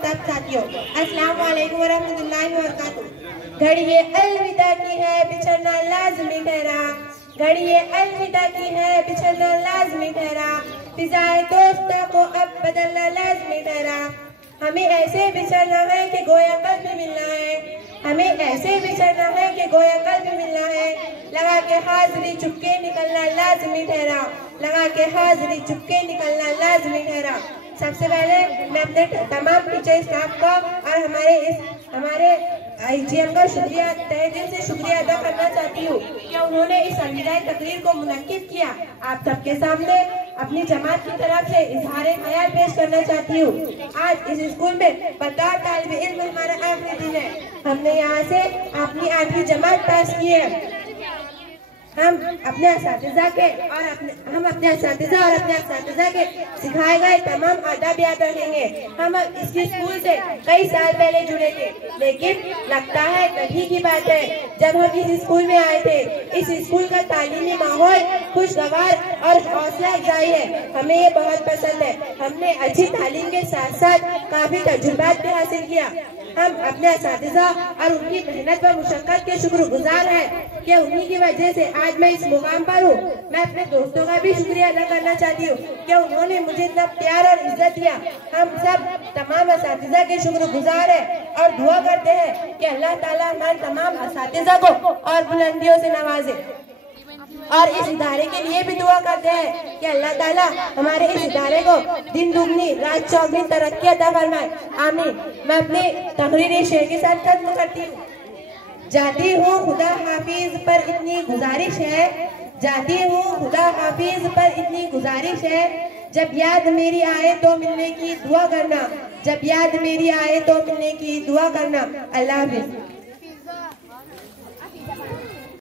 सब साथियों, अस्सलाम वालेकुम वरहमतुल्लाहि वबरकातुहू। घड़ी अलविदा की है, बिछड़ना लाज़मी ठहरा। घड़ी अलविदा की है, बिछड़ना लाज़मी ठहरा। फिजाए दोस्तों को अब बदलना लाज़मी ठहरा। हमें ऐसे बिछड़ना है कि गोया कल भी मिलना है। हमें ऐसे बिछड़ना है कि गोया कल भी मिलना है। लगा के हाजिरी चुपके निकलना लाज़मी ठहरा। लगा के हाजिरी चुपके निकलना लाज़मी ठहरा। सबसे पहले मैं अपने तमाम टीचर स्टाफ का और हमारे IGM का शुक्रिया, तहे दिल से शुक्रिया अदा करना चाहती हूँ कि उन्होंने इस अलविदाई तकरीर को मुनक्किद किया। आप सबके सामने अपनी जमात की तरफ से इजहार ख्याल पेश करना चाहती हूँ। आज इस स्कूल में बतौर तालिब इल्म हमारा आखिरी दिन है। हमने यहाँ से अपनी 8वीं जमात पास की है। हम अपने असातिज़ा और अपने असातिज़ा के सिखाए गए तमाम आदाब याद रखेंगे। हम इस स्कूल से कई साल पहले जुड़े थे, लेकिन लगता है कभी की बात है जब हम इस स्कूल में आए थे। इस स्कूल का तालीमी माहौल खुशगवार और हौसला अफजाई है। हमें ये बहुत पसंद है। हमने अच्छी तालीम के साथ साथ काफी तजुर्बात भी हासिल किया। हम अपने असातिज़ा और उनकी मेहनत व मुशक्कत के शुक्रगुजार हैं कि उन्हीं की वजह से आज मैं इस मुकाम पर हूँ। मैं अपने दोस्तों का भी शुक्रिया अदा करना चाहती हूँ कि उन्होंने मुझे इतना प्यार और इज्जत दिया। हम सब तमाम असातिज़ा के शुक्रगुजार हैं और दुआ करते हैं कि अल्लाह ताला हमारे तमाम असातिज़ा को और बुलंदियों से नवाजे। और इस इदारे के लिए भी दुआ करते हैं कि अल्लाह ताला हमारे इस इदारे को दिन दुगनी रात चौगनी तरक्की अता फरमाए। आमीन। मैं अपने तकरीरी शेर के साथ खत्म करती हूँ। जाती हूँ खुदा हाफिज पर इतनी गुजारिश है। जाती हूँ खुदा हाफिज पर इतनी गुजारिश है। जब याद मेरी आए तो मिलने की दुआ करना। जब याद मेरी आए तो मिलने की दुआ करना। अल्लाह हाफिज।